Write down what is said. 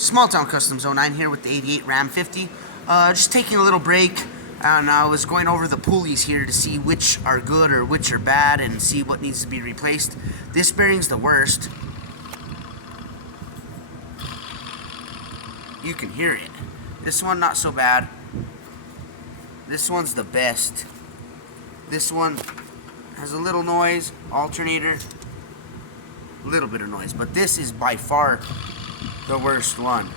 Small Town Customs 09 here with the 88 Ram 50. Just taking a little break, and I was going over the pulleys here to see which are good or which are bad and see what needs to be replaced. This bearing's the worst. You can hear it. This one not so bad. This one's the best. This one has a little noise, alternator, a little bit of noise, but this is by far the worst one.